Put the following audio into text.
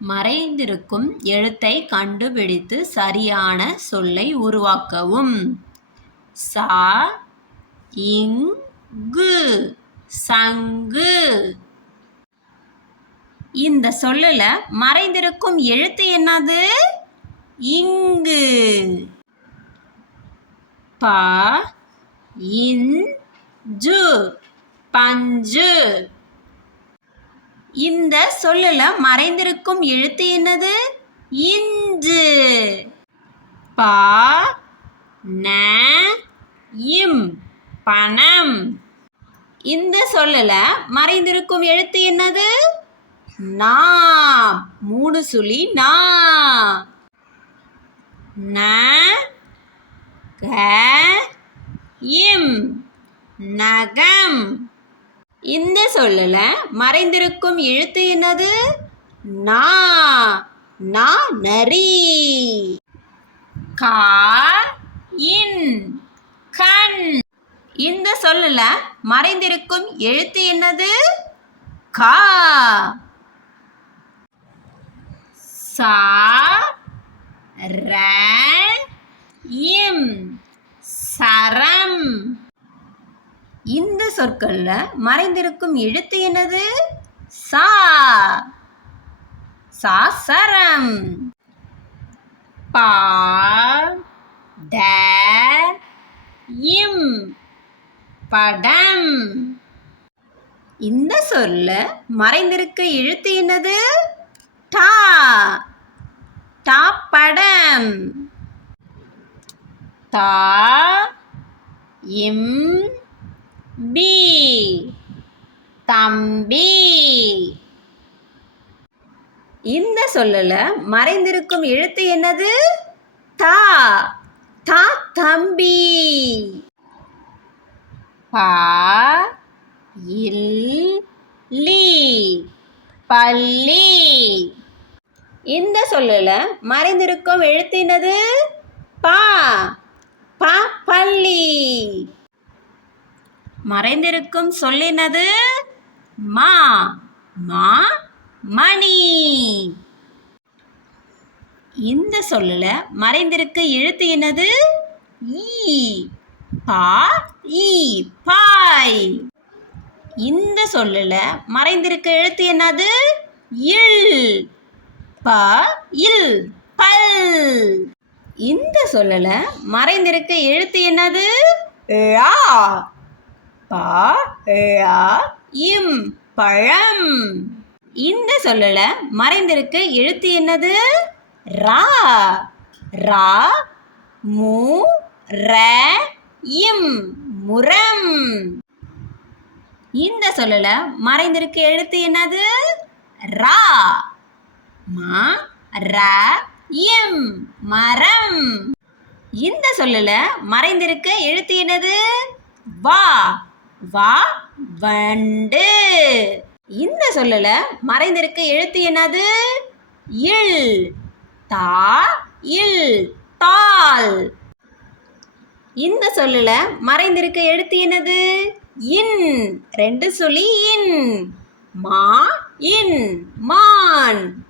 மறைந்திருக்கும் எழுத்தை கண்டுபிடித்து சரியான சொல்லை உருவாக்கவும். சா இங்கு சங்கு. இந்த சொல்லல மறைந்திருக்கும் எழுத்து என்னது? இங்கு. ப இஞ்சு பஞ்சு. இந்த சொல்லுல மறைந்திருக்கும் எழுத்து என்னது? இஞ்சு பா ந இம் பணம். இந்த சொல்லுல மறைந்திருக்கும் எழுத்து என்னது? நா மூணு சுழி நா. ந க இம் நகம். இந்த சொல்லல மறைந்திருக்கும் எழுத்து என்னது? நா. நா நரி. கா. இன். கண். இந்த சொல்லல மறைந்திருக்கும் எழுத்து என்னது? கா. சா. ர. இம். சரம். இந்த சொற்கள்ல மறைந்திருக்கும் எழுத்து என்னது? சா. சாசரம். பா. ட. இம். படம். இந்த சொல்ல மறைந்திருக்க எழுத்து என்னது? டா. டா படம் தா. இம். பி. தம்பி. இந்த சொல்லல மறைந்திருக்கும் எழுத்து என்னது? தா. தா தம்பி. பா. இல் லி பள்ளி. இந்த சொல்லல மறைந்திருக்கும் எழுத்து என்னது? பா. பா பள்ளி. மறைந்திருக்கும் சொல்லினது மா மா மணி. இந்த சொல்லுல மறைந்திருக்க எழுத்து என்னது? ஈ பா ஈ பாய். இந்த சொல்லுல மறைந்திருக்க எழுத்து என்னது? இல் ப இல் பல். இந்த சொல்லல மறைந்திருக்க எழுத்து என்னது? ழா. பா ழா இம் பழம். இந்த சொல்லல மறைந்திருக்க எழுத்து என்னது? ரா. ரா மு ர இம் முரம். இந்த சொல்லல மறைந்திருக்க எழுத்து என்னது? ரா. மா ர இம் மரம். இந்த சொல்லல மறைந்திருக்க எழுத்து என்னது? வா. வா வண்டு. இந்த சொல்லல மறைந்திருக்க எழுத்து என்னது? இல். தா இல். தால் இந்த சொல்லல மறைந்திருக்க எழுத்து என்னது? இன். ரெண்டு சொல்லி இன். மா இன். மான்.